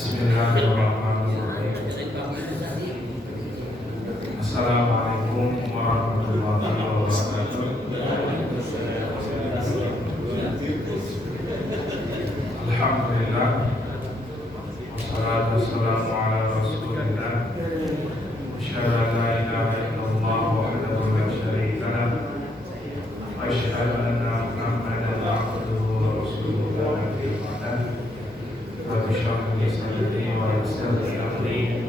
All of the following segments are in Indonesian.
Bismillahirrahmanirrahim. Assalamualaikum warahmatullahi wabarakatuh. Alhamdulillah. Wassalatu wassalamu ala rasulillah. Asyhadu an la ilaha illallah wahdahu la syarika lah. Wa asyhadu anna Muhammadan abduhu wa rasuluhu la nabiyya ba'dahu. Rabbi shrah li sadri wa yassir li amri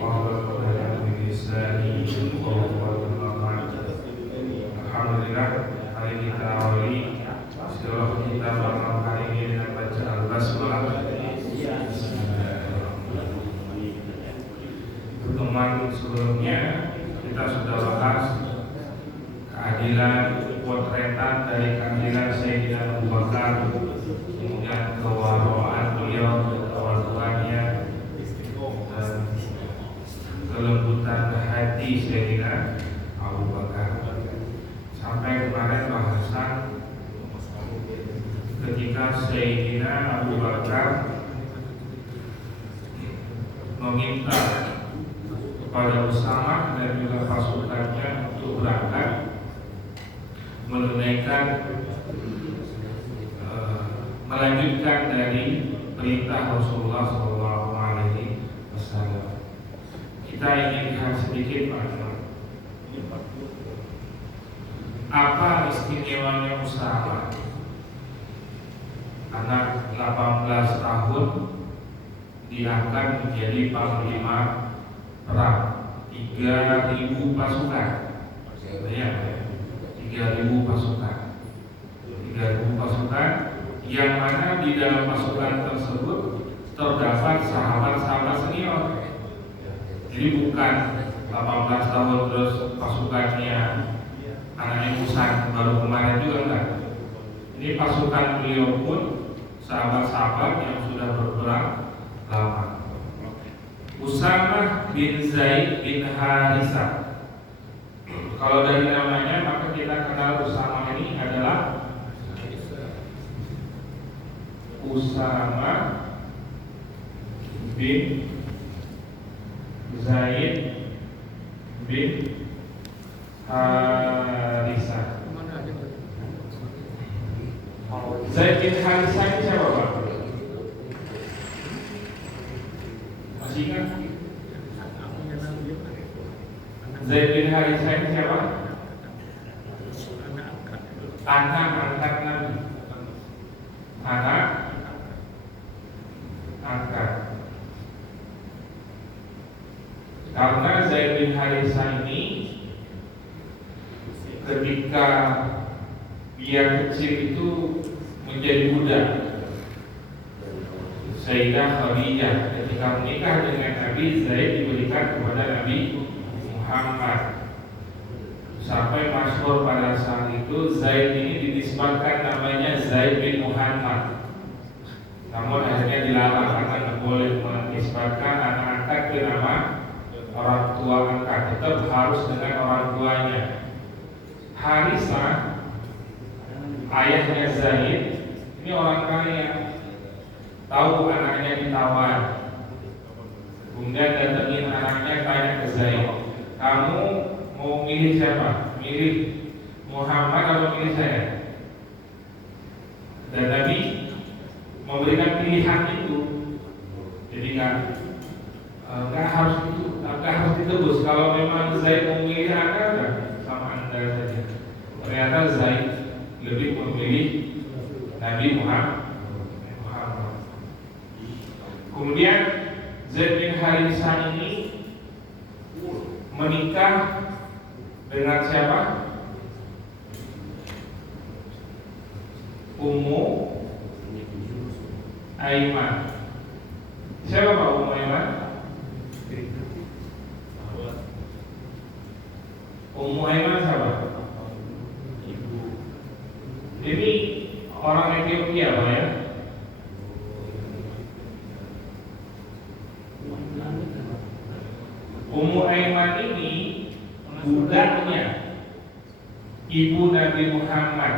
wahlul 'uqdatam min lisani yafqahu qawli. Alhamdulillah, hari kita awali surah kita malam hari ini dengan baca Al-Basmalah. Pertemuan sebelumnya kita sudah bahas keadilan, potretan dari keadilan Sayyidina Abu Bakar, kemudian kewaraan beliau, kewaduannya, dan kelembutan hati Sayyidina Abu Bakar. Sampai kemarin bahasan ketika Sayyidina Abu Bakar meminta kepada Usama dan juga pasukannya untuk berangkat menunaikan melanjutkan dari perintah Rasulullah SAW. Kita ingin lihat sedikit apa istimewanya Usama, anak 18 tahun diangkat menjadi panglima perang 3.000 pasukan. Ya, 3.000 pasukan. 3.000 pasukan yang mana di dalam pasukan tersebut terdapat sahabat-sahabat senior. Jadi bukan 18 tahun terus pasukannya anaknya Musan baru kemarin juga enggak. Ini pasukan beliau pun sahabat-sahabat yang sudah berperang lama. Usama bin Zaid bin Harisah. Kalau dari namanya maka kita kenal Usama ini adalah Usama bin Zaid bin Harisah. Zaid bin Harisah ini siapa, Pak? Masih ingat? Zaid bin Harisah ini siapa? Anak angkat Nabi. Anak angkat. Karena Zaid bin Harisah ini ketika dia kecil itu menjadi budak, Sayyidah Khadijah ketika menikah dengan Nabi, Zaid diberikan kepada Nabi Muhammad. Sampai masyhur pada saat itu Zaid ini dinisbatkan namanya Zaid bin Muhammad. Namun akhirnya dilarang karena tidak boleh menisbatkan anak angkat ke nama orang tua angkat, tetap harus dengan orang tuanya. Harisah, ayahnya Zaid, ini orang kaya, tahu anaknya ditawan, kemudian datengin anaknya, tanya ke Zaid, kamu mau milih siapa? Milih Muhammad atau milih saya? Dan Nabi memberikan pilihan itu. Jadi nggak harus ditebus. Kalau memang Zaid memilih Anda, sama Anda saja. Ternyata Zaid lebih memilih Nabi Muhammad. Kemudian Zaid bin Harisah ini menikah dengan siapa? Ummu Aiman. Siapa Pak Ummu Aiman? Ummu Aiman siapa? Ini orang Ethiopia Pak ya? Ummu Aiman ini budaknya ibu Nabi Muhammad.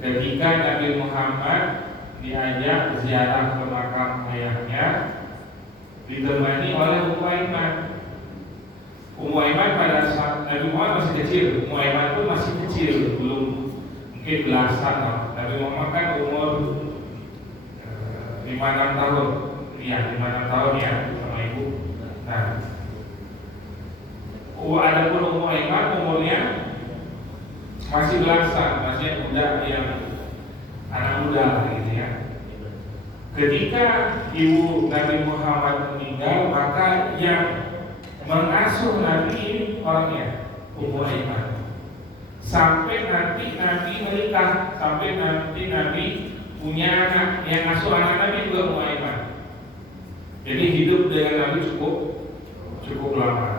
Ketika Nabi Muhammad diajak ziarah ke makam ayahnya, ya, ditemani oleh Ummu Aiman. Ummu Aiman pada saat Nabi Muhammad masih kecil, Ummu Aiman pun masih kecil, belum mungkin belasan lah. Nabi Muhammad kan umur 5-6 tahun, ya 5-6 tahun ya sama ibu. Nah, adapun Ummu Aiman umurnya masih belasan, masih muda, yang anak muda gitu ya. Ketika ibu Nabi Muhammad meninggal, maka yang mengasuh Nabi ini orangnya Ummu Aiman. Sampai nanti Nabi menikah, sampai nanti Nabi punya anak, yang asuh anak Nabi juga Ummu Aiman. Jadi hidup dengan Nabi cukup lama.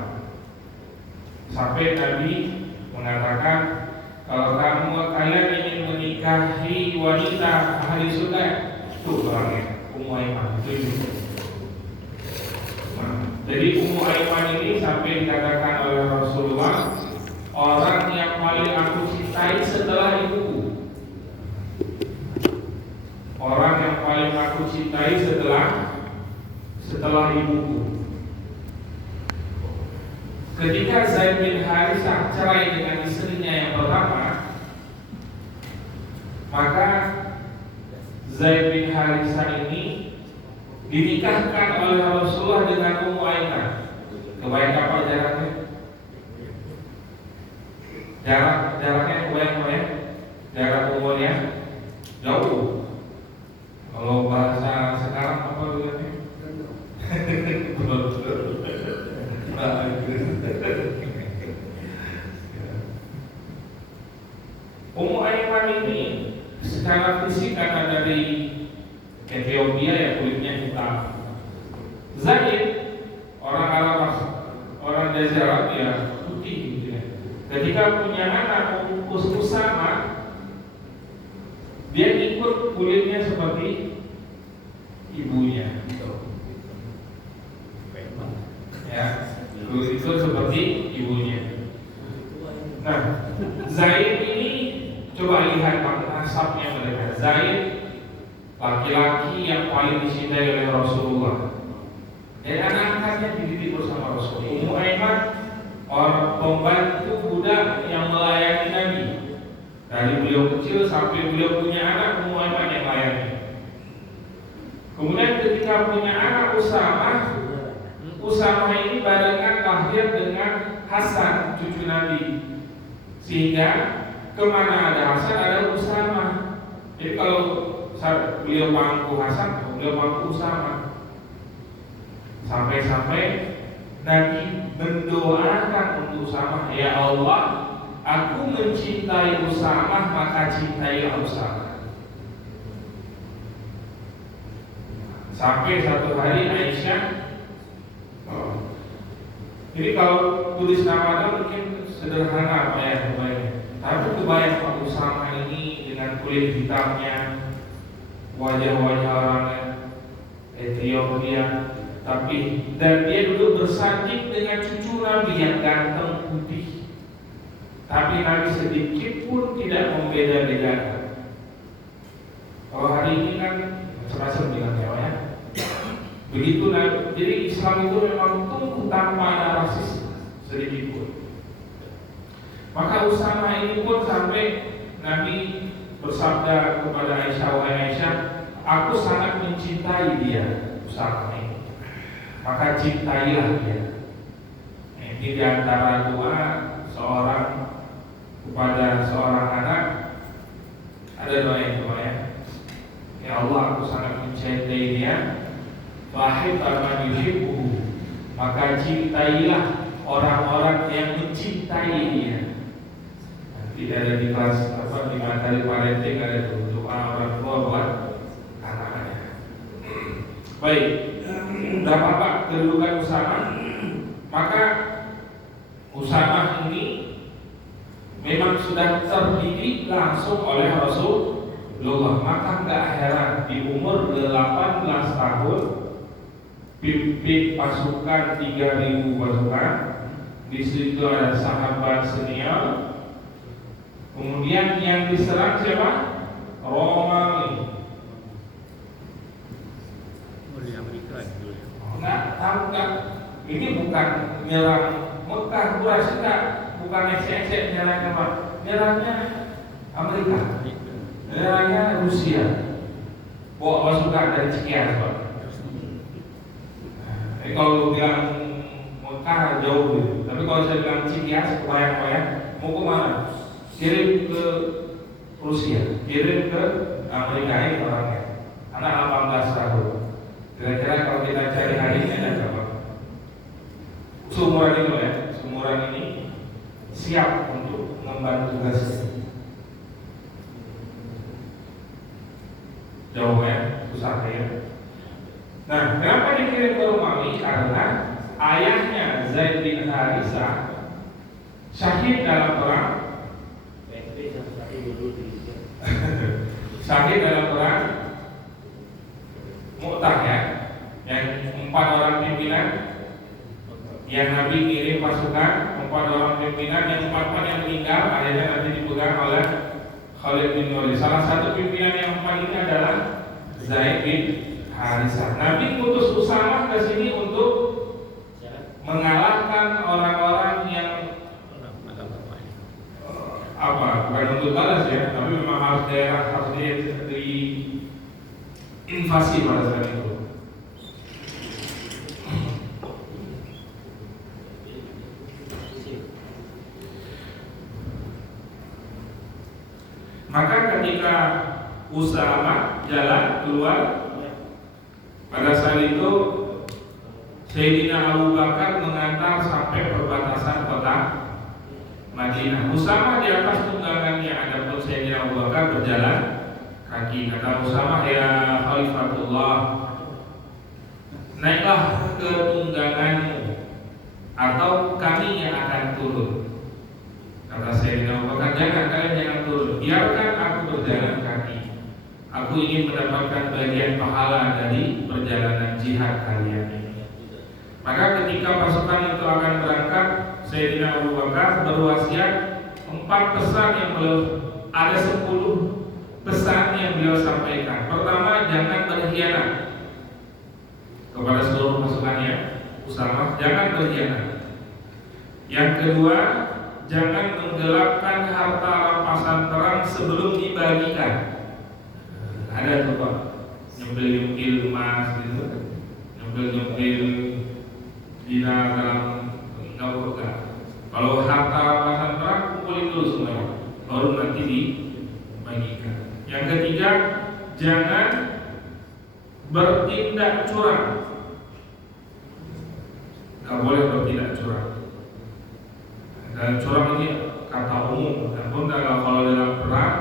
Sampai Nabi mengatakan, kalau kalian ingin menikahi wanita ahli surga, itu orangnya Ummu Aiman. Jadi Ummu Aiman ini sampai dikatakan oleh Rasulullah, orang yang paling aku cintai setelah ibuku. Orang yang paling aku cintai setelah ibuku. Ketika Zaid bin Harisah cerai dengan istrinya yang pertama, maka Zaid bin Harisah ini dinikahkan oleh Rasulullah dengan Ummu Aiman. Kebayang apa jaraknya? Jaraknya kebayang? Jarak umurnya jauh. Kalau bahasa sekarang apa bilangnya? Ummu Aiman ini secara fisik karena dari Ethiopia ya, kulitnya hitam. Zaid orang Arab, orang Jazirah ya putih gitu ya. Ketika punya anak Usama, dia ikut kulitnya seperti ibunya. Ya, kulit itu seperti ibunya. Nah, Zaid ini coba lihat nasabnya mereka. Zaid laki-laki yang paling dicintai oleh Rasulullah, dan anak-anaknya dididik bersama Rasulullah. Ummu Aiman orang pembantu budak yang melayani Nabi. Dari beliau kecil sampai beliau punya anak, Ummu Aiman yang melayani. Kemudian ketika punya anak Usama ini barengan lahir dengan Hasan, cucu Nabi. Sehingga kemana ada Hasan ada Usama. Jadi kalau beliau pangku Hasan, beliau pangku Usama. Sampai-sampai Nabi mendoakan untuk Usama, ya Allah, aku mencintai Usama, maka cintailah Usama. Sampai satu hari Aisyah, jadi kalau tulis nama mungkin sederhana apa ya kebayang. Tapi kebayang Pak Usama ini dengan kulit hitamnya, wajah-wajah orang Ethiopia, dan dia duduk bersanding dengan cucu Nabi yang ganteng putih. Tapi Nabi sedikit pun tidak membeda-bedakan. Kalau hari ini kan macam-macam bilangnya ya. Begitu, jadi Islam itu memang tumbuh tanpa ada rasis sedikit pun. Maka Usama ini pun sampai Nabi bersabda kepada Aisyah, wahai Aisyah, aku sangat mencintai dia, Usama ini, maka cintailah dia. Ini diantara doa seorang kepada seorang anak, ada doa ya. Ya Allah, aku sangat mencintai dia. Wahid man yuhibbuhu, maka cintailah orang-orang yang mencintai dia. Tidak ada di kelas di materi parenting ada doa orang tua buat anak-anaknya. Baik, udah apa kedudukan Usama? Maka Usama ini memang sudah terdidik langsung oleh Rasulullah. Maka nggak heran di umur 18 tahun pimpin pasukan 3.000 pasukan. Di situ ada sahabat senior. Kemudian yang diserang siapa? Romawi. Nggak tahu nggak? Ini bukan nyerang Mekah, Quraisy enggak, bukan ecek-ecek nyerangnya Pak. Nyerangnya Amerika, nyerangnya Rusia. Bawa pasukan dari Cikias Pak. Kalau bilang Mekah jauh gitu. Tapi kalau saya bilang Cikias, kebayang-bayang mau kemana? Kirim ke Rusia, kirim ke Amerika ini orangnya. Anak 18 tahun. Kira-kira kalau kita cari hari ini ada berapa? Seumuran itu ya, seumuran ini siap untuk membantu tugas. Jauh ya, susah ya. Nah, kenapa dikirim ke Romawi? Karena ayahnya Zaid bin Harisah syahid dalam perang. Syahid dalam perang Mu'tah ya, yang 4 orang pimpinan yang Nabi kirim pasukan, 4 orang pimpinan yang 4 yang meninggal, akhirnya nanti dipegang oleh Khalid bin Walid. Salah satu pimpinan yang 4 ini adalah Zaid bin Harisah. Nabi utus Usamah ke sini untuk mengalahkan orang-orang yang bukan untuk balas ya, tapi memang harus diinvasi pada saat itu. Maka ketika Usamah jalan keluar, pada saat itu Sayyidina Abu Bakar mengantar sampai perbatasan kota Madinah. Usamah di atas tunggangannya, adapun Sayyidina Abu Bakar berjalan kaki. Kata Usamah, ya Khalifatullah, naiklah ke tungganganmu atau kami yang akan turun. Kata Sayyidina Abu Bakar, jangan turun, biarkan aku berjalan kaki. Aku ingin mendapatkan bagian pahala dari perjalanan jihad kalian. Maka ketika pasukan itu akan berangkat, Sayyidina Abu Bakar berwasiat 4 pesan yang ada 10 pesan yang beliau sampaikan. Pertama, jangan berkhianat kepada seluruh pasukannya. Usamah, jangan berkhianat. Yang kedua, jangan menggelapkan harta rampasan perang sebelum dibagikan. Ada tuh Pak, nyempil-nyempil emas gitu, nyempil-nyempil dinar dalam enggak. Kalau harta rampasan perang kumpulin dulu semuanya, baru nanti dibagikan. Yang ketiga, jangan bertindak curang. Gak boleh bertindak curang. Dan curang ini kata umum, namun kalau dalam perang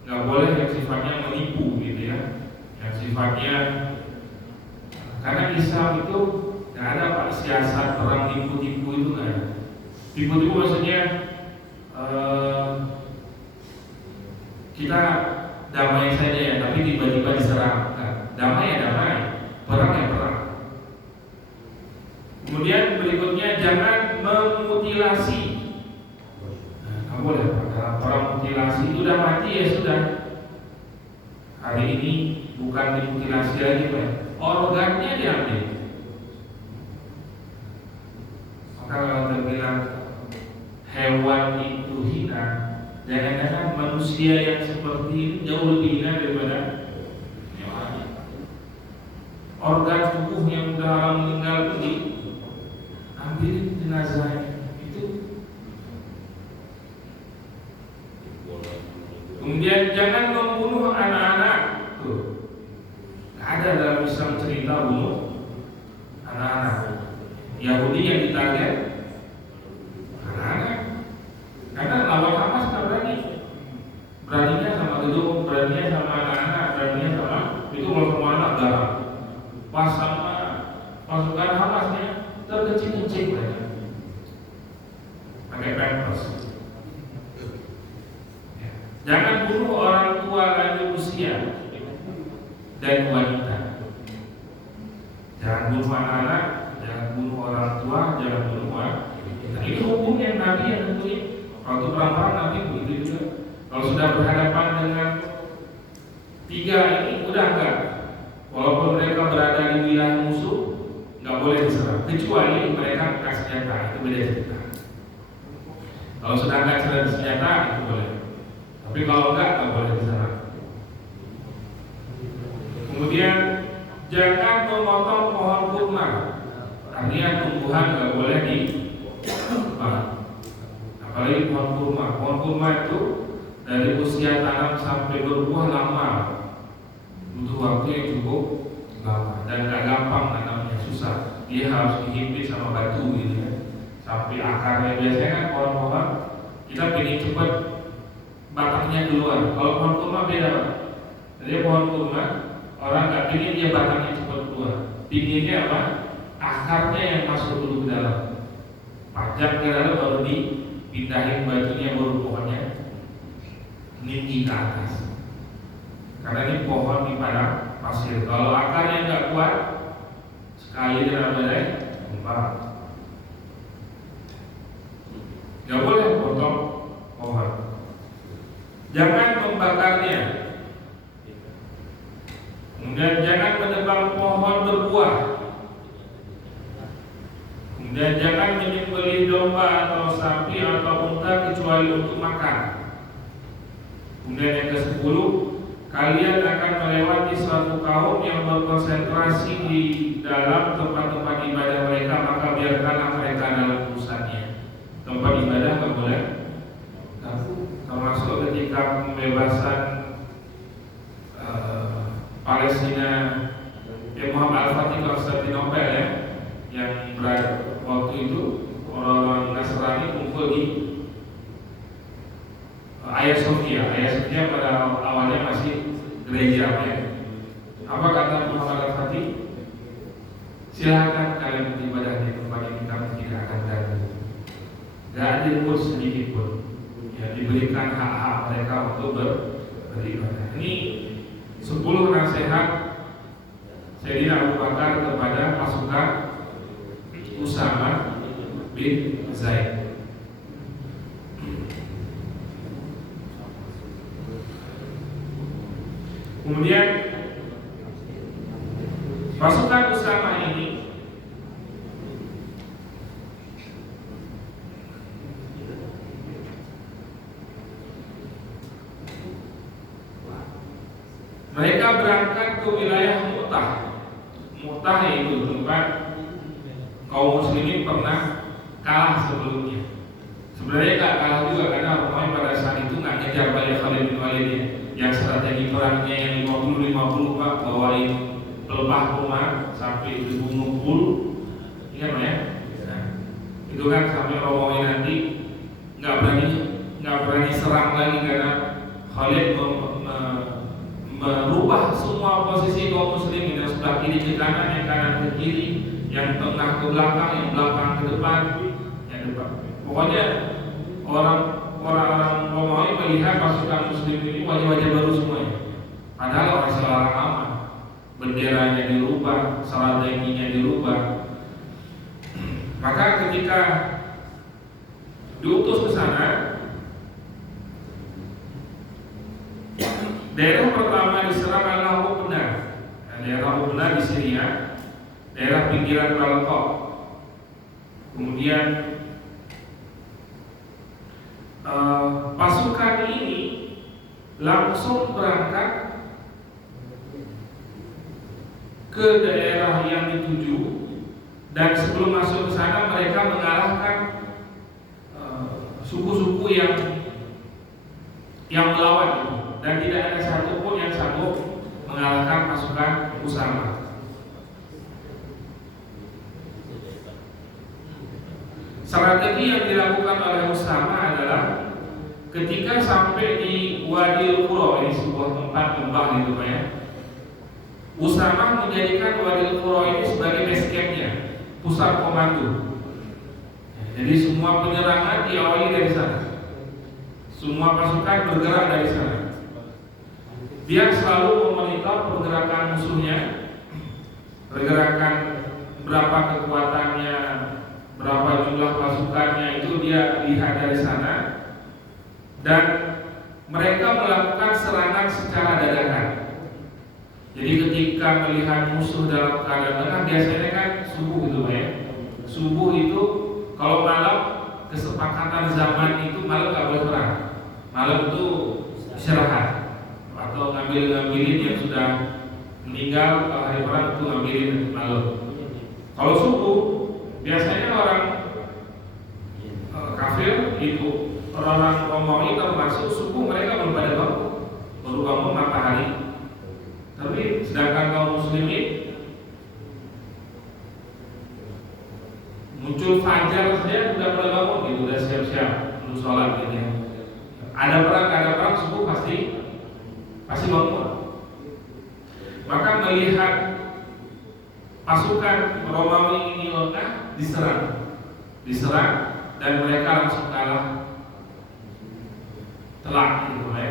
nggak boleh yang sifatnya menipu gitu ya, yang sifatnya, karena Islam itu nggak ada Pak siasat perang tipu-tipu itu nggak ada. Tipu-tipu maksudnya kita damai saja ya, tapi tiba-tiba diserang. Nah, damai ya damai, perang ya perang. Kemudian berikutnya, jangan memutilasi. Nah, boleh Pak, perang mutilasi itu udah mati ya sudah. Hari ini bukan dimutilasi lagi Pak, organnya diambil. Maka kalau terbilang hewan itu hina, jangan-jangan manusia yang seperti ini jauh lebih hina daripada hewan. Organ tubuh yang sudah orang meninggal itu ambil jenazahnya itu. Kemudian jangan membunuh anak-anak. Tuh, ada dalam Islam cerita bunuh anak-anak. Yahudi yang ditarget anak-anak, karena lawan Hamas nggak berani. Beraninya sama gedung, beraninya sama anak-anak, beraninya sama itu kalau sama anak garam. Pas sama pasukan Hamasnya terkecil-kecil mereka pakai pampers. Jangan bunuh orang tua lanjut usia dan wanita. Jangan bunuh anak-anak, jangan bunuh orang tua, jangan bunuh wanita. Ini hukum yang Nabi yang tentunya. Waktu perang-perang Nabi begitu juga. Kalau sudah berhadapan dengan 3 ini udah enggak. Walaupun mereka berada di wilayah musuh boleh diserang kecuali mereka bekas senjata, itu beda cerita. Kalau sedangkan senjata itu boleh, tapi kalau enggak boleh diserang. Kemudian jangan memotong pohon kurma, artinya tumbuhan nggak boleh ditebang, apalagi pohon kurma. Pohon kurma itu dari usia tanam sampai berbuah lama, butuh waktu yang cukup lama dan nggak gampang tanamnya, susah. Dia harus dihimpit sama batu gitu ya, sampai akarnya. Biasanya kan pohon-pohon kita pengen cepat batangnya keluar. Kalau pohon kurma beda, jadi pohon kurma orang nggak pengen dia batangnya cepat keluar, pinginnya apa? Akarnya yang masuk dulu ke dalam, pajak ke dalam, baru dipindahin batunya, baru pohonnya tinggi ke atas. Karena ini pohon di padang pasir. Kalau akarnya nggak kuat, sekali kena badai, tumbang. Nggak boleh potong pohon. Jangan membakarnya. Kemudian jangan menebang pohon berbuah. Kemudian jangan menyembelih domba atau sapi atau unta kecuali untuk makan. Kemudian yang ke-10, kalian akan melewati suatu kaum yang berkonsentrasi di dalam tempat-tempat ibadah mereka, maka biarkanlah mereka dalam urusannya. Tempat ibadah nggak boleh, termasuk ketika pembebasan Palestina, Muhammad Al-Fatih Konstantinopel ya, yang waktu itu orang-orang Nasrani kumpul di Hagia Sophia. Hagia Sophia pada awalnya masih gereja ya. Apa kata Muhammad Al-Fatih? Silakan kalian beribadah di tempat ini, kami tidak akan ganggu. Gak ada sedikit pun ya, diberikan hak-hak mereka untuk beribadah. Ini 10 nasihat Sayyidina Abu Bakar kepada pasukan Usama bin Zaid. Kemudian pasukan Usama ini mereka berangkat ke wilayah Mu'tah. Mu'tah itu tempat kaum muslimin pernah kalah sebelumnya. Sebenarnya nggak kalah juga, karena Romawi pada saat itu nggak ngejar balik Khalid bin Walid yang strategi perangnya yang 50-50 Pak, bawain pelepah rumah sampai 1000 ngumpul, ingat ya? Nah, itu kan sampai Romawi nanti nggak berani serang lagi karena Khalid merubah semua posisi kaum muslimin, yang sebelah kiri ke kanan, yang kanan ke kiri, yang tengah ke belakang, yang belakang ke depan, yang depan. Pokoknya orang-orang Romawi melihat pasukan muslim ini wajah-wajah baru semuanya. Padahal orang selarang lama, benderanya dirubah, strateginya dirubah. Maka ketika diutus ke sana, daerah pertama diserang adalah Mukna. Daerah Mukna di Syria, daerah pinggiran Balkok. Kemudian pasukan ini langsung berangkat ke daerah yang dituju, dan sebelum masuk ke sana mereka mengalahkan suku-suku yang melawan itu. Dan tidak ada satupun yang sanggup mengalahkan pasukan Usama. Strategi yang dilakukan oleh Usama adalah ketika sampai di Wadi Al-Qura, ini sebuah tempat lembah gitu Pak ya. Usama menjadikan Wadi Al-Qura ini sebagai base camp-nya, pusat komando. Jadi semua penyerangan diawali dari sana. Semua pasukan bergerak dari sana. Dia selalu memonitor pergerakan musuhnya, pergerakan berapa kekuatannya, berapa jumlah pasukannya, itu dia lihat dari sana. Dan mereka melakukan serangan secara dadakan. Jadi ketika melihat musuh dalam keadaan lengah, biasanya kan subuh gitu ya. Subuh itu kalau malam, kesepakatan zaman itu malam nggak boleh perang. Malam itu istirahat atau ngambilin yang sudah meninggal. Kalau hari perang itu ngambilin malam. Kalau subuh biasanya orang kafir itu, orang Romawi termasuk subuh mereka belum pada bangun, baru bangun matahari. Tapi sedangkan kaum muslimin muncul fajar saja sudah pada bangun gitu, udah siap-siap untuk sholat gitu ya. Ada perang subuh pasti bangun. Maka melihat pasukan Romawi ini lengah, diserang dan mereka langsung kalah telak gitu ya.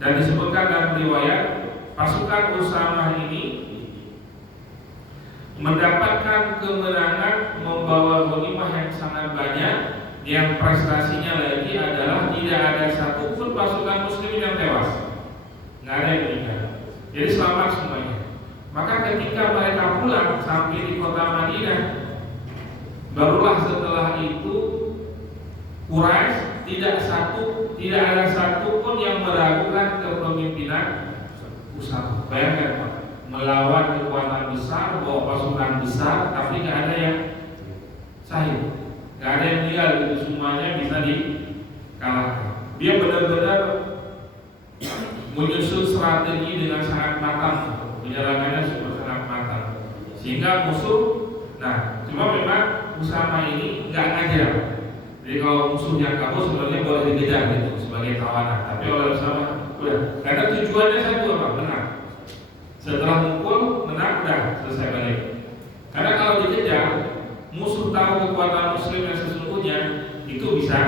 Dan disebutkan dalam riwayat pasukan Usamah ini mendapatkan kemenangan membawa ghanimah yang sangat banyak, yang prestasinya lagi adalah tidak ada satupun pasukan muslimin yang tewas, nggak ada yang meninggal. Jadi selamat semuanya. Maka ketika mereka pulang sampai di kota Madinah, barulah setelah itu Quraisy tidak ada satupun yang meragukan kepemimpinan Usamah. Bayangkan Pak, melawan kekuatan besar, bawa pasukan besar, tapi nggak ada yang syahid, nggak ada yang meninggal, itu semuanya bisa dikalahkan. Dia benar-benar menyusun strategi dengan sangat matang, penjalanannya sangat matang, sehingga musuh. Nah, cuma memang Usamah ini nggak ngajar. Jadi kalau musuhnya kabur sebenarnya boleh dikejar gitu sebagai tawanan, tapi oleh Usamah udah, karena tujuannya satu apa? Menang. Setelah mukul, menang, udah selesai balik. Karena kalau dikejar, musuh tahu kekuatan muslim yang sesungguhnya, itu bisa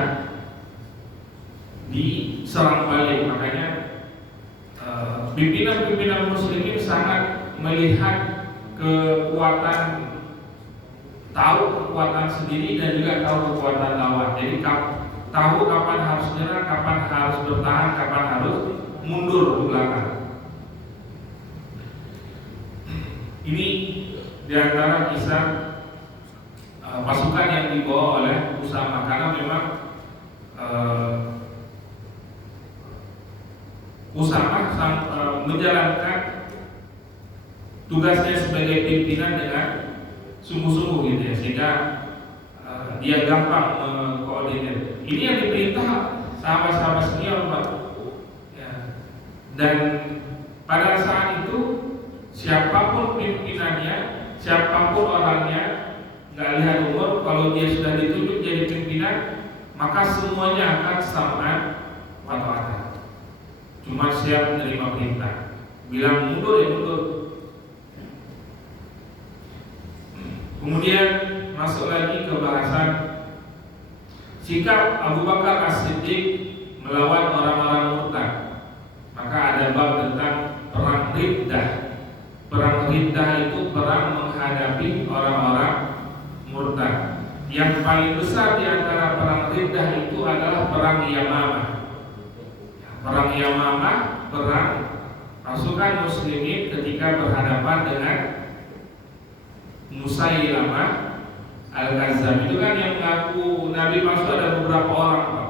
diserang balik. Makanya pimpinan-pimpinan muslimin sangat melihat kekuatan, tahu kekuatan sendiri dan juga tahu kekuatan lawan. Jadi tahu kapan harus menyerang, kapan harus bertahan, kapan harus mundur ke belakang. Ini diantara kisah pasukan yang dibawa oleh Usamah, karena memang Usamah menjalankan tugasnya sebagai pimpinan dengan sungguh-sungguh gitu ya, sehingga dia gampang mengkoordinir. Ini yang diperintah sahabat-sahabat senior Pak. Ya. Dan pada saat itu siapapun pimpinannya, siapapun orangnya, nggak lihat umur, kalau dia sudah ditunjuk jadi pimpinan, maka semuanya akan samaan wa ta'ala. Cuma siap menerima perintah. Bilang mundur ya mundur. Kemudian masuk lagi ke bahasan sikap Abu Bakar As-Siddiq melawan orang-orang murtad. Maka ada bab tentang perang Riddah. Perang Riddah itu perang menghadapi orang-orang murtad. Yang paling besar di antara perang Riddah itu adalah perang Yamamah. Perang Yamamah, perang pasukan muslimin ketika berhadapan dengan Musailamah Al-Kadzdzab. Itu kan yang mengaku Nabi palsu ada beberapa orang Pak.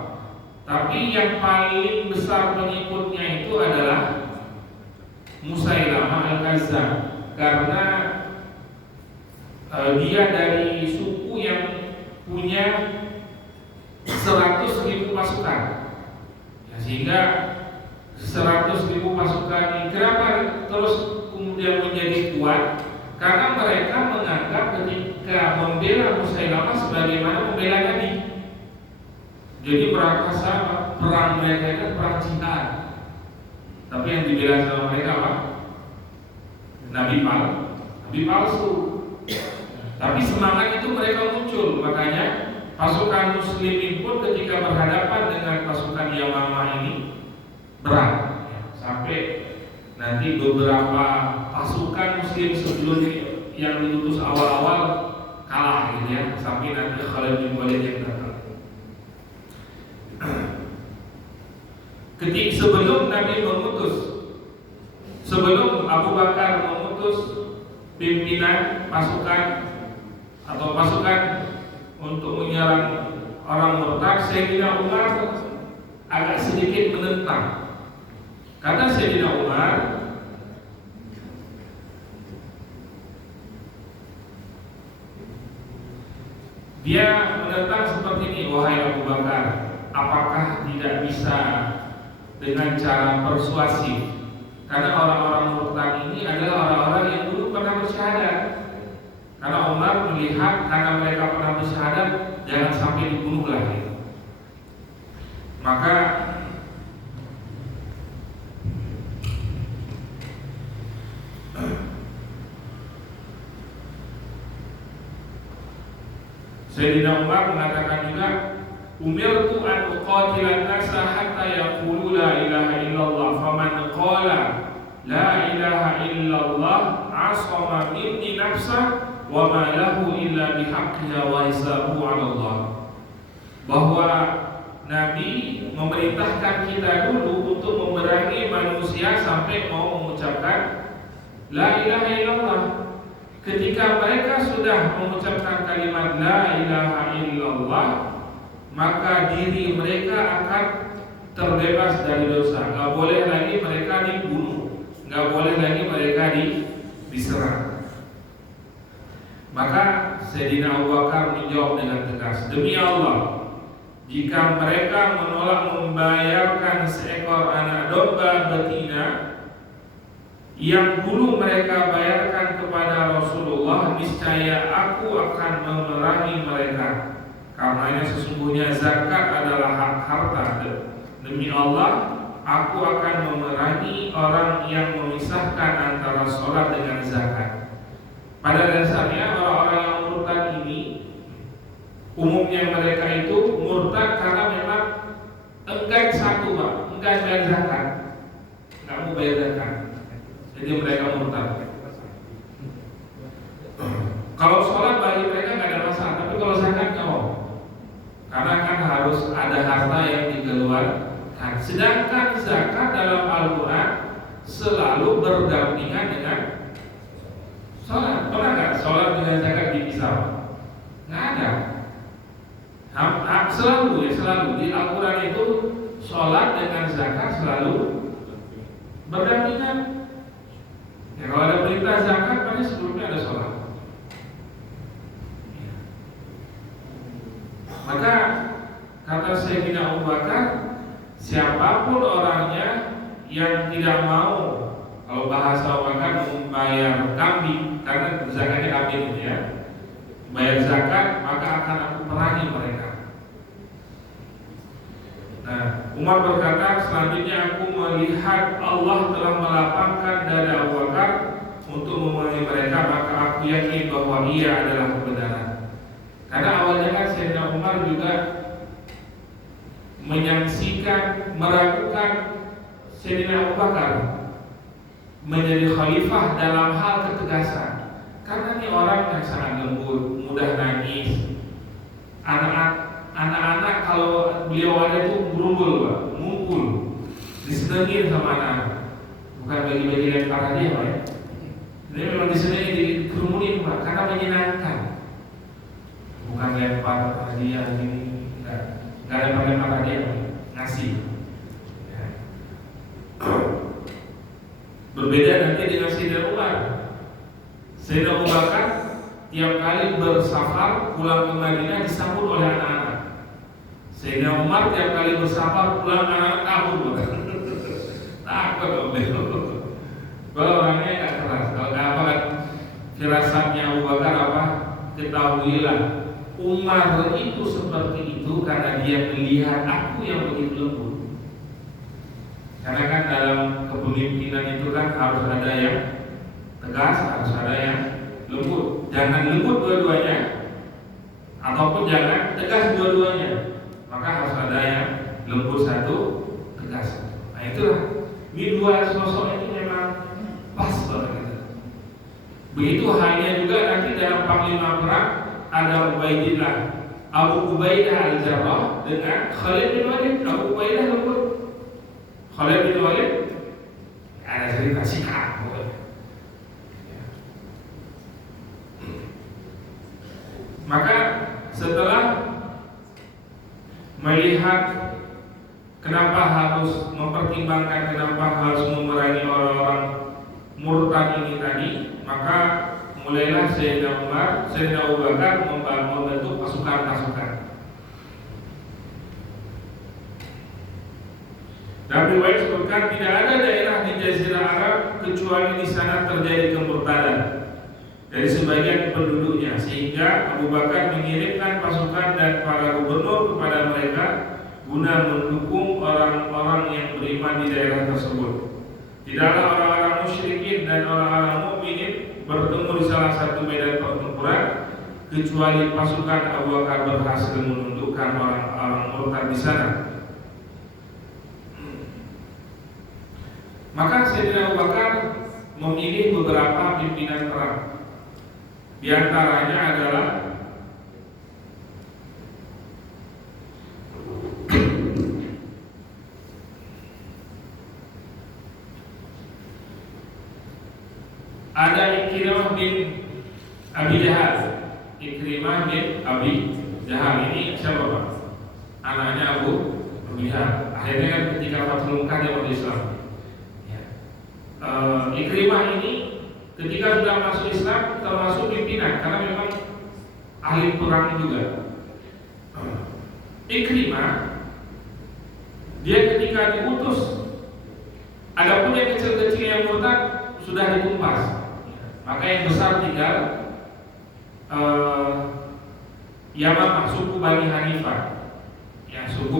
Tapi yang paling besar pengikutnya itu adalah Musailamah Al-Kadzdzab, karena dia dari suku yang punya 100.000 pasukan ya, sehingga 100.000 pasukan ini kenapa terus kemudian menjadi kuat? Karena mereka menganggap ketika membela Musailamah sebagaimana membela Nabi. Jadi merasa perang mereka itu perang jihad. Tapi yang dibela sama mereka apa? Nabi palsu. Tapi semangat itu mereka muncul. Makanya pasukan muslimin pun ketika berhadapan dengan pasukan Yamamah ini berang. Sampai nanti beberapa pasukan muslim sebelum yang diutus awal-awal kalah gitu ya, sampai nanti Khalid bin Walid yang datang. Ketika sebelum Nabi mengutus, sebelum Abu Bakar mengutus pimpinan pasukan atau pasukan untuk menyerang orang murtad, Sayyidina Umar agak sedikit menentang. Karena Sayyidina Umar dia menentang seperti ini, wahai Abu Bakar, apakah tidak bisa dengan cara persuasif? Karena orang-orang murtad ini adalah orang-orang yang dulu pernah bersyahadat. Karena Umar melihat karena mereka pernah bersyahadat, jangan sampai dibunuh lagi. Maka Sayyidina Umar mengatakan juga, umirtu an uqatilan nasa hatta yaqulu la ilaha illallah, faman qala la ilaha illallah asama minni nafsa wa ma lahu illa bihaqqiha wa hisabuhu 'ala Allah. Bahwa Nabi memerintahkan kita dulu untuk memerangi manusia sampai mau mengucapkan la ilaha illallah. Ketika mereka sudah mengucapkan kalimat la ilaha illallah, maka diri mereka akan terbebas dari dosa. Gak boleh lagi mereka dibunuh, gak boleh lagi mereka diserang. Maka Sayyidina Abu Bakar menjawab dengan tegas, demi Allah, jika mereka menolak membayarkan seekor anak domba betina yang dulu mereka bayarkan kepada Rasulullah, niscaya aku akan memerangi mereka. Karenanya sesungguhnya zakat adalah hak harta. Demi Allah, aku akan memerangi orang yang memisahkan antara sholat dengan zakat. Pada dasarnya orang-orang yang murtad ini, umumnya mereka itu murtad karena memang enggan satu, Pak, enggan bayar zakat, nggak mau bayar zakat. Jadi mereka murtad. Kalau sholat bagi mereka nggak ada masalah, tapi kalau zakat nggak mau. Karena kan harus ada harta yang dikeluarkan. Sedangkan zakat dalam Al-Quran selalu berdampingan dengan sholat. Pernah nggak sholat dengan zakat dipisah? Nggak ada. Selalu di Al-Quran itu sholat dengan zakat selalu berdampingan. Ya, kalau ada perintah zakat, pasti sebelumnya ada sholat. Maka kata Sayyidina Abu Bakar, siapapun orangnya yang tidak mau, kalau bahasa Abu Bakar, membayar kambing, karena zakatnya kambing itu ya, bayar zakat, maka akan aku perangi mereka. Nah, Umar berkata, selanjutnya aku melihat Allah telah melapangkan dada Abu Bakar untuk memerangi mereka, maka aku yakin bahwa ia adalah kebenaran. Karena awalnya kan Sayyidina Umar juga menyaksikan, meragukan Sayyidina Abu Bakar menjadi khalifah dalam hal ketegasan. Karena ini orang yang sangat lembut, mudah nangis. Anak-anak kalau beliau ada itu berumpul, Pak, ngumpul, disenengin sama anak. Bukan bagi-bagi lempar hadiah, Pak ya. Ini memang disenengin, dikerumunin, Pak, karena menyenangkan. Bukan lempar hadiah ini, enggak lempar hadiah, ngasih. Ya. Berbeda nanti dengan Sayyidina Umar. Sayyidina Abu Bakar tiap kali bersafar pulang ke Madinah disambut oleh anak-anak. Sayyidina Umar tiap kali bersafar pulang anak-anak kabur. Takut dong beliau. Kalau orangnya nggak keras, kalau nggak apa kan firasatnya Abu Bakar apa? Ketahuilah, Umar itu seperti itu karena dia melihat aku yang begitu lembut. Karena kan dalam kepemimpinan itu kan harus ada yang tegas, harus ada yang lembut. Jangan lembut dua-duanya, ataupun jangan tegas dua-duanya. Maka harus ada yang lembut satu, tegas. Nah itulah, ini dua sosok ini memang pas banget. Begitu halnya juga nanti dalam panglima perang ada Ubaidillah, Abu Ubaidah al-Jarrah dengan Khalid bin Walid. Abu Ubaidah lembut, Khalid bin Walid ada cerita sikap. Maka setelah melihat kenapa harus mempertimbangkan, kenapa harus memerangi orang-orang murtad ini tadi, maka mulailah Sayyidina Abu Bakar membentuk pasukan-pasukan. Dan riwayat sebutkan tidak ada daerah di Jazirah Arab kecuali di sana terjadi kemurtadan dari sebagian penduduknya, sehingga Abu Bakar mengirimkan pasukan dan para gubernur kepada mereka guna mendukung orang-orang yang beriman di daerah tersebut. Tidaklah orang-orang musyrikin dan orang-orang mukminin bertemu di salah satu medan pertempuran kecuali pasukan Abu Bakar berhasil menundukkan orang-orang murtad di sana. Maka Sayyidina Abu Bakar memilih beberapa pimpinan perang. Di antaranya adalah ada Ikrimah bin Abi Jahal. Ikrimah bin Abi Jahal ini siapa Pak? Anaknya Abu Jahal. Akhirnya kan ketika Fathul Makkah dia masuk Islam. Ikrimah ini ketika sudah masuk Islam termasuk pimpinan karena memang ahli perang juga. Ikrimah dia ketika diutus, adapun yang kecil-kecil yang murtad sudah ditumpas, maka yang besar tinggal Yamamah, suku Bani Hanifah. Ya, suku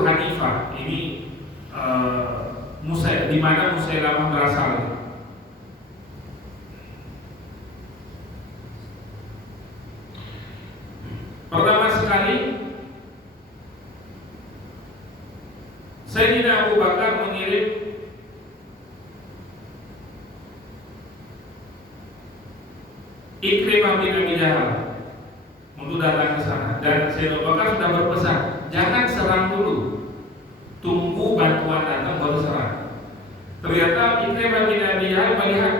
Hanifah ini di mana Musailamah berasal. Pertama sekali Sayyidina Abu Bakar mengirim Ikrimah bin Abi Jahal untuk datang ke sana, dan Sayyidina Abu Bakar sudah berpesan, jangan serang dulu, tunggu bantuan datang baru serang. Ternyata Ikrimah bin Abi Jahal melihat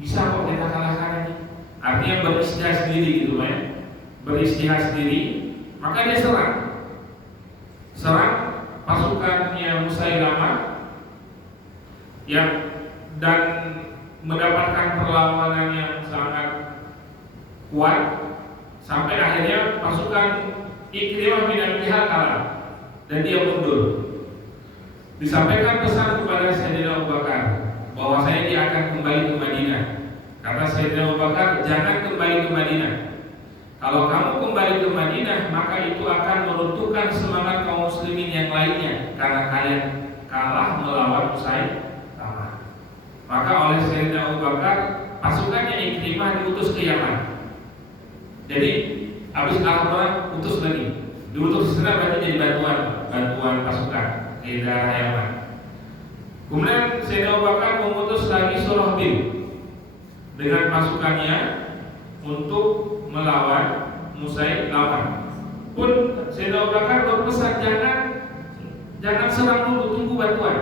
bisa kok kita kalahkan ini, artinya beristihad sendiri gitu ya, beristihad sendiri, maka dia serang pasukannya Musailamah yang dan mendapatkan perlawanan yang sangat kuat sampai akhirnya pasukan Ikrimah bin Abi Jahal kalah dan dia mundur. Disampaikan pesan kepada Sayyidina Abu Bakar bahwasanya dia akan kembali ke Madinah. Kata Sayyidina Abu Bakar, jangan kembali ke Madinah. Kalau kamu kembali ke Madinah, maka itu akan meruntuhkan semangat kaum muslimin yang lainnya karena kalian kalah melawan Musailamah. Maka oleh Sayyidina Abu Bakar, pasukannya Ikrimah diutus ke Yaman. Jadi habis kalah perang, utus lagi. Diutus ke sana berarti jadi bantuan pasukan di daerah Yaman. Kemudian Sayyidina Abu Bakar mengutus lagi Surahbil dengan pasukannya untuk melawan Musailamah. Pun Sayyidina Abu Bakar berpesan jangan serang dulu, tunggu bantuan.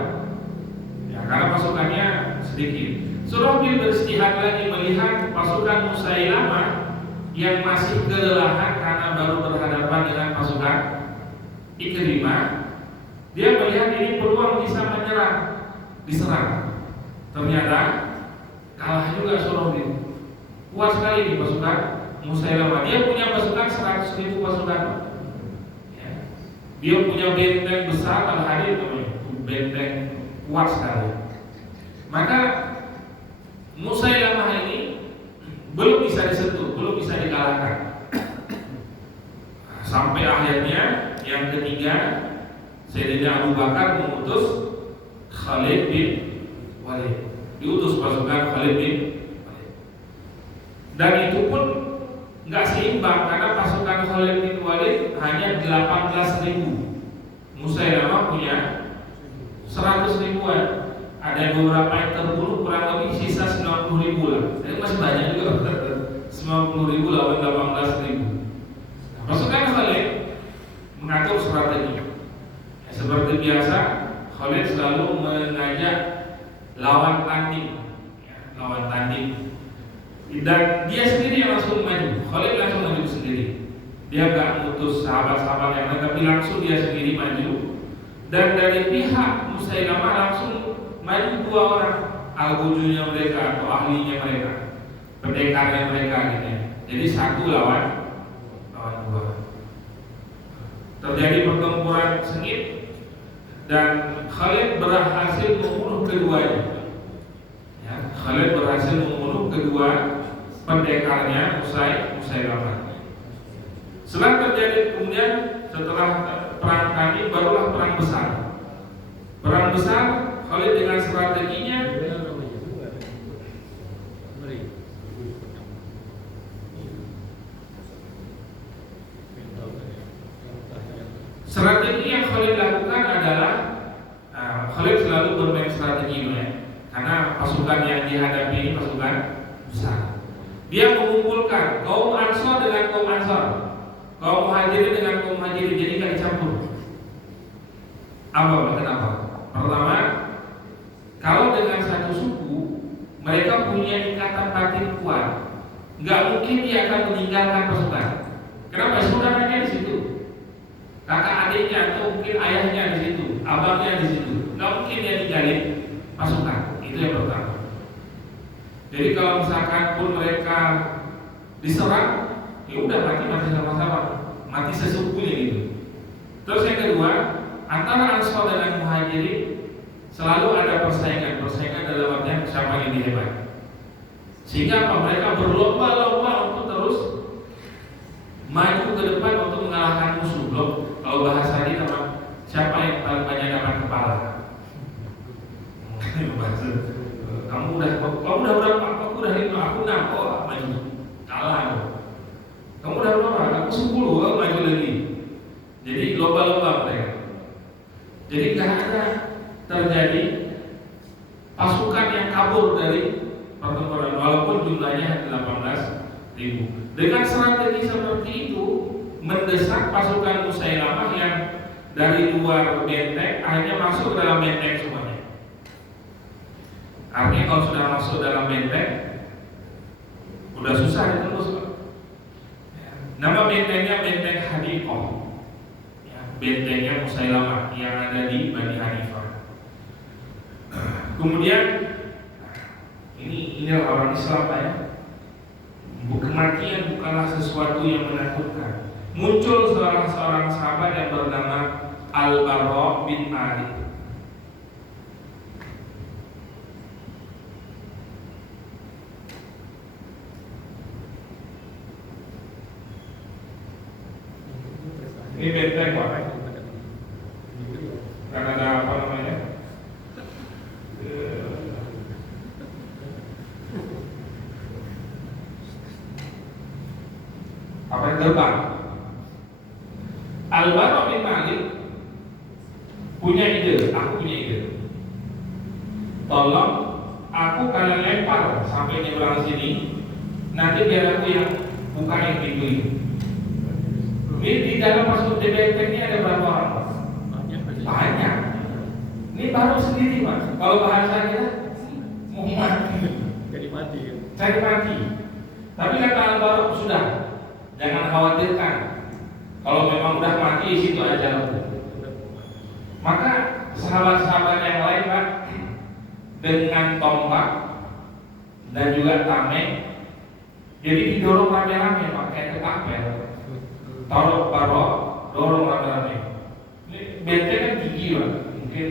Ya, karena pasukannya sedikit. Surahbil beristihad lagi melihat pasukan Musailamah yang masih kelelahan karena baru berhadapan dengan pasukan Ikrimah. Dia melihat ini peluang bisa diserang. Ternyata kalah juga Surahbil. Kuat sekali nih pasukan Musailamah. Dia punya pasukan 100.000 pasukan. Ya. Dia punya benteng besar, Al-Hadid namanya, benteng kuat sekali. Maka Musailamah ini belum bisa disentuh, belum bisa dikalahkan. Sampai akhirnya yang ketiga Sayyidina Abu Bakar mengutus Khalid bin Walid. Diutus pasukan Khalid bin Walid. Dan itu pun nggak seimbang karena pasukan Khalid bin Walid hanya 18.000. Musailamah punya 100.000-an. Ada beberapa yang terbunuh, kurang lebih sisa 90.000 lah. Jadi masih banyak juga. 90.000 lawan 18.000. Pasukan Khalid mengatur strategi. Seperti biasa, Khalid selalu mengajak lawan tanding. Dan dia sendiri yang langsung maju. Khalid langsung maju sendiri. Dia nggak ngutus sahabat-sahabat yang lain, tapi langsung dia sendiri maju. Dan dari pihak Musailamah langsung maju 2 orang, al-gujunya mereka atau ahlinya mereka, pendekarnya mereka gitu ya. Jadi 1 lawan 2. Terjadi pertempuran sengit dan Khalid berhasil membunuh keduanya. Ya, Khalid berhasil membunuh kedua pendekarnya Musailamah. Setelah terjadi kemudian setelah perang kami barulah perang besar. Perang besar Khalid dengan strateginya yang Khalid lakukan adalah Khalid selalu bermain strategi ya. Karena pasukan yang dihadapi ini pasukan besar. Dia mengumpulkan kaum Ansor dengan kaum Ansor, kaum Muhajirin dengan kaum Muhajirin, jadi nggak dicampur. Kenapa? Pertama, kalau dengan satu suku mereka punya ikatan batin kuat, nggak mungkin dia akan meninggalkan pasukan. Kenapa? Saudaranya di situ, kakak adiknya atau mungkin ayahnya di situ, abangnya di situ, nggak mungkin dia ninggalin pasukan. Itu yang pertama. Jadi kalau misalkan pun mereka diserang, ya udah mati sama-sama, mati sesukunya gitu. Terus yang kedua, antara Ansor dan Muhajirin selalu ada persaingan dalam artian siapa yang lebih hebat. Sehingga mereka berlomba-lomba untuk terus maju ke depan untuk mengalahkan musuh. Kalau bahasa ini siapa yang paling banyak dapat kepala. Kamu udah berapa? Aku udah 5, aku 6, maju, kalah. Kamu udah berapa? Aku 10, maju lagi. Jadi lomba-lomba mereka. Jadi nggak ada terjadi pasukan yang kabur dari pertempuran walaupun jumlahnya 18.000. Dengan strategi seperti itu mendesak pasukan Musailamah yang dari luar benteng akhirnya masuk ke dalam benteng semuanya. Artinya kalau sudah masuk dalam benteng udah susah ditembus. Nama bentengnya Benteng Hadiqah, bentengnya Musailamah yang ada di Bani Hanifah. Kemudian ini orang Islam ya. Kematian bukanlah sesuatu yang menakutkan. Muncul seorang sahabat yang bernama Al-Bara bin Malik. Ini benteng Pak. Kan ada apa namanya? Apa yang terbang? Al-Bara bin Malik punya ide, aku punya ide. Tolong aku kalian lempar sampai nyebrang sini, nanti biar aku yang buka yang pintu ini. Ini di dalam masuk di benteng ini ada berapa orang? Banyak. Ini baru sendiri Mas. Kalau bahasa kita mau mati. Cari mati. Tapi kata Al-Bara sudah. Jangan khawatirkan. Kalau memang udah mati di situ aja. Maka sahabat-sahabat yang lain Pak dengan tombak dan juga tameng, jadi didorong rame-rame pakai ketapel. Taruh dorong rame-rame. Ini benteng kan tinggi Pak. Mungkin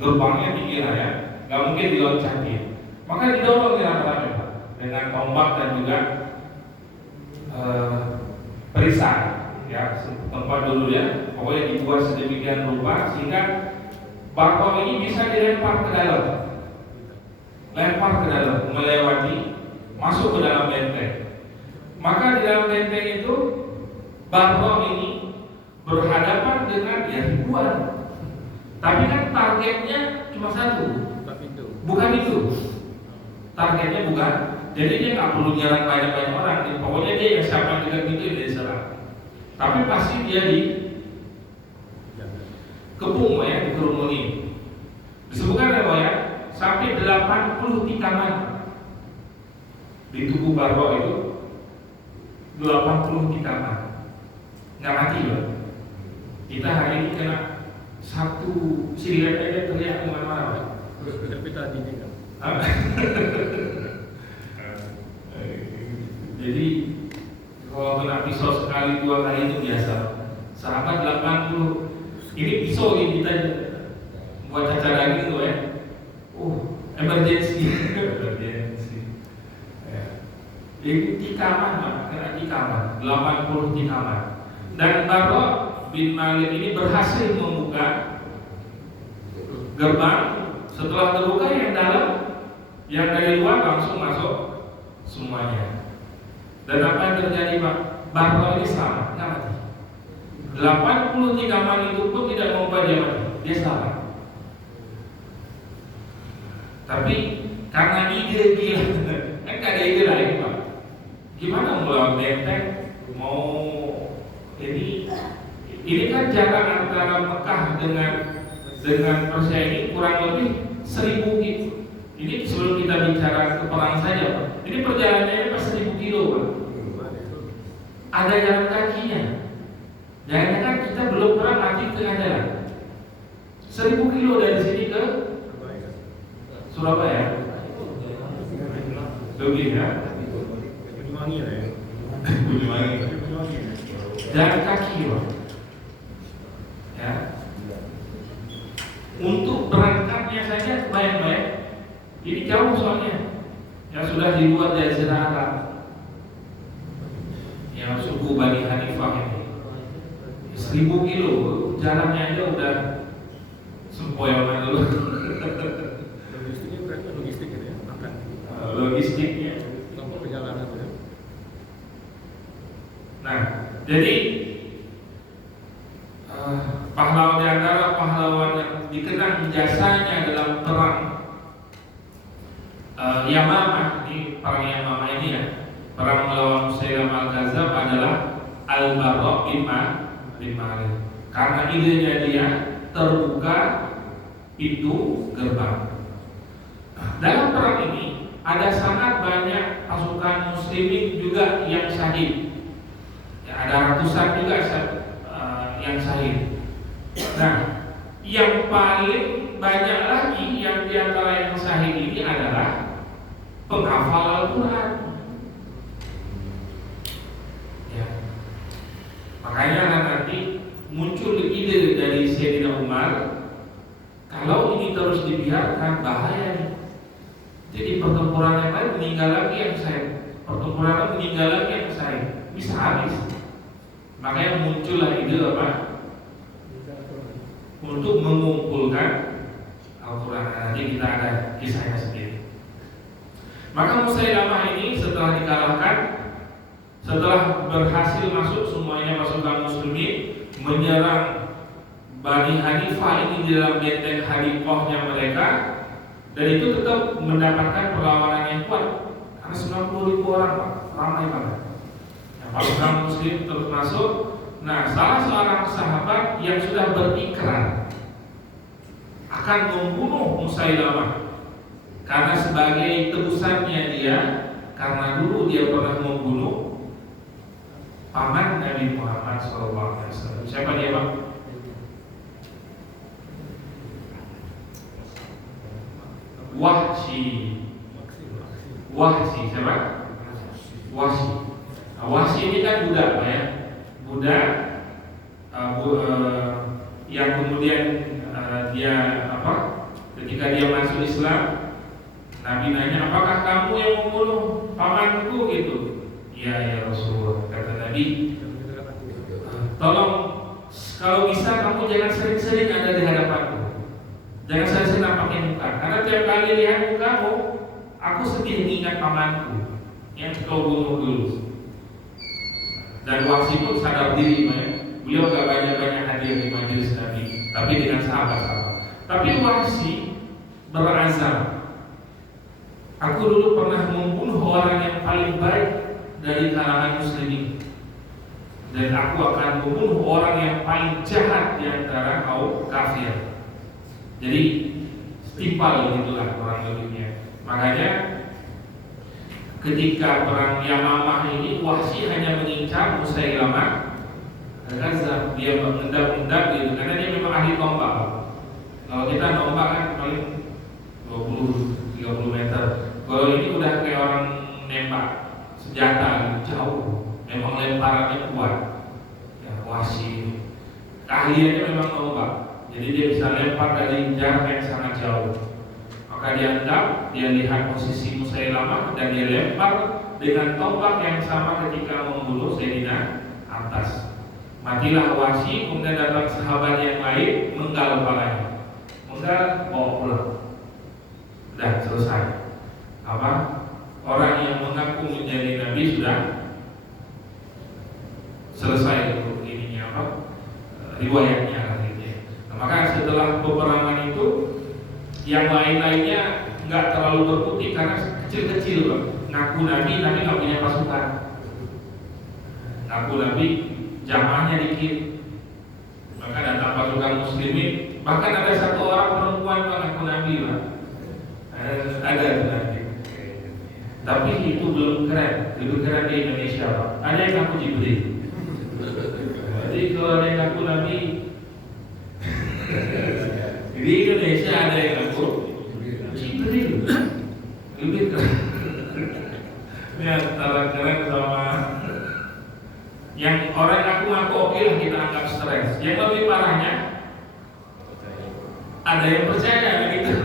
gerbangnya tinggi lah ya. Gak mungkin diloncatin. Maka didorong rame-rame Pak dengan tombak dan juga perisai ya, tempat dulu ya, pokoknya dibuat sedemikian rupa sehingga bangkok ini bisa dilempar ke dalam, melewati, masuk ke dalam benteng. Maka di dalam benteng itu bangkok ini berhadapan dengan ribuan, tapi kan targetnya cuma satu, bukan itu. Targetnya bukan. Jadi dia nggak perlu nyerang banyak-banyak orang. Pokoknya dia yang siapa juga gitu dia diserang. Tapi pasti dia kepung ya, dikerumuni. Disebutkan ya sampai 80 tikaman. di tubuh Barok itu 80 tikaman, nggak mati loh. Kita hari ini kena satu silet aja teriak kemana-mana. Tapi tadi ini kan. Jadi kalau kena pisau sekali 2 kali itu biasa. Sahabat 80, ini pisau yang kita buat cacar daging tuh ya. Emergency. Emergency. Ini tikaman, kena tikaman, 80 tikaman. Dan Barok bin Malik ini berhasil membuka gerbang. Setelah terbuka yang dalam, yang dari luar langsung masuk semuanya. Dan apa yang terjadi Pak? Barok ini selamat, nggak mati. 80 tikaman itu pun tidak membuat dia mati, dia selamat. Tapi karena ide dia, kan gak ada ide lain Pak. Gimana melawan benteng? Mau ini kan jarak antara Mekah dengan Persia ini kurang lebih 1000 kilo. Ini sebelum kita bicara ke perang saja Pak. Ini perjalanannya pas 1000 kilo Pak. Ada jalan kakinya. Jangan-jangan kita belum pernah mati di tengah jalan. 1000 kilo dari sini ke Surabaya. Lebih ya. Banyuwangi ya. Banyuwangi. Jalan kaki Pak. Ya. Untuk berangkatnya saja bayang-bayang. Ini jauh soalnya. Yang sudah di luar Jazirah Arab. Yang suku Bani Hanifah ini 1000 kilo jalannya aja udah sempoyongan dulu. Logistiknya berarti logistik gitu ya, makan. Logistiknya. Tanpa perjalanan ya. Nah, jadi pahlawan di antara pahlawan yang dikenang jasanya dalam perang Yamamah, ini perang Yamamah ini ya, perang melawan Musailamah Al-Kadzdzab adalah Al-Barok bin Malik. Karena idenya dia terbuka pintu gerbang. Dalam perang ini ada sangat banyak pasukan muslimin juga yang syahid. Ya, ada ratusan juga yang syahid. Nah, yang paling banyak lagi yang diantara yang syahid ini adalah penghafal Al-Quran. Ya. Makanya nanti muncul ide dari Sayyidina Umar, kalau ini terus dibiarkan bahaya nih. Jadi pertempuran yang lain meninggal lagi yang syahid, pertempuran yang meninggal lagi yang syahid, bisa habis. Makanya muncullah ide apa? Untuk mengumpulkan Al-Quran. Nanti kita ada kisahnya sendiri. Maka Musailamah ini setelah dikalahkan, setelah berhasil masuk semuanya pasukan muslimin menyerang Bani Hanifah ini di dalam benteng Hanifahnya mereka, dan itu tetap mendapatkan perlawanan yang kuat karena 90.000 orang Pak, ramai banget. Yang pasukan muslim terus masuk. Nah, salah seorang sahabat yang sudah berikrar akan membunuh Musailamah karena sebagai tebusannya dia, karena dulu dia pernah membunuh paman Nabi Muhammad SAW. Siapa dia Pak? Wahsy. Siapa? Wahsy. Wahsy ini kan budak Pak ya. Budak yang kemudian dia ketika dia masuk Islam, Nabi nanya, apakah kamu yang membunuh pamanku gitu? Iya ya Rasulullah, kata Nabi, tolong kalau bisa kamu jangan sering-sering ada di hadapanku, jangan sering-sering nampakin muka, karena tiap kali lihat mukamu aku sedih mengingat pamanku yang kau bunuh dulu. Dan Wahsy pun sadar diri, beliau gak banyak-banyak hadir di majelis Nabi, tapi dengan sahabat-sahabat. Tapi Wahsy berazam, aku dulu pernah membunuh orang yang paling baik dari kalangan muslimin, dan aku akan membunuh orang yang paling jahat di antara kaum kafir. Jadi setimpal gitulah orang lebihnya. Makanya ketika perang Yamamah ini Wahsy hanya mengincar Musailamah Al-Kadzdzab, dia mengendap-endap gitu karena dia memang ahli tombak. Kalau kita nombak kan paling 20-30 meter. Kalau ini udah kayak orang nembak senjata jauh, memang lemparannya kuat. Ya, Wahsy keahliannya memang nombak, jadi dia bisa lempar dari jarak yang sangat jauh. Maka dia lihat posisi Musailamah dan dia lempar dengan tombak yang sama ketika membunuh Sayyidina Atas. Matilah Wahsy, kemudian datang sahabat yang lain menggal kepalanya, menggal bawa pulang. Sudah selesai. Orang yang mengaku menjadi nabi sudah selesai untuk riwayatnya akhirnya. Maka setelah peperangan itu yang lain-lainnya nggak terlalu berkutik karena kecil-kecil, Pak. Ngaku nabi nggak punya pasukan. Ngaku nabi jamaahnya dikit. Maka datang pasukan muslimin, bahkan ada satu orang perempuan ngaku nabi, Pak. Ada nabi. Tapi itu belum keren, lebih keren di Indonesia, Pak. Ada yang ngaku Jibril. Jadi kalau ada yang ngaku nabi di Indonesia ada yang ngaku Jibril, lebih keren. Ini antara keren sama yang orang ngaku oke lah kita anggap stres. Yang lebih parahnya ada yang percaya gitu.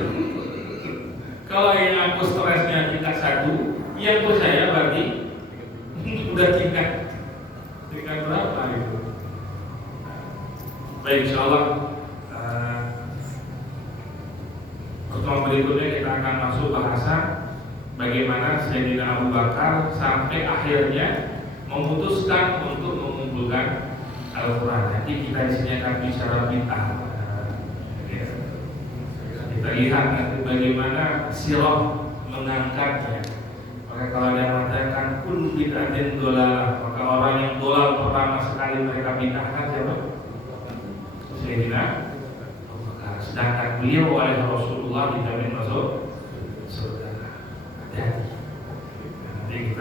Kalau yang ngaku stresnya tingkat 1, yang percaya berarti udah tingkat berapa gitu. Baik, insyaallah pertemuan berikutnya kita akan masuk bahasan bagaimana Sayyidina Abu Bakar sampai akhirnya memutuskan untuk mengumpulkan Al-Quran. Nanti kita di sini akan bicara bid'ah. Kita lihat nanti bagaimana sirah mengangkatnya. Maka kalau dia mengatakan kullu bid'atin dhalalah, maka orang yang dolal pertama sekali mereka bid'ahkan siapa? Sayyidina Abu Bakar. Sedangkan beliau oleh Rasulullah dijamin masuk surga. Hati-hati. Nanti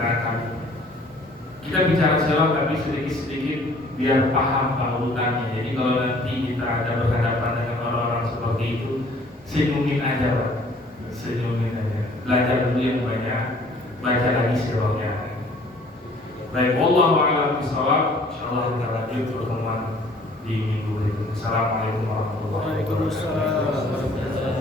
kita bicara sirah tapi sedikit-sedikit biar paham urutannya. Jadi kalau nanti kita ada berhadapan dengan orang-orang seperti itu, senyumin aja, Pak. Senyumin aja. Belajar dulu yang banyak, baca lagi sirahnya. Baik, wallahu a'lam bishawab. Insyaallah kita lanjut pertemuan di minggu berikutnya. Assalamualaikum warahmatullahi wabarakatuh.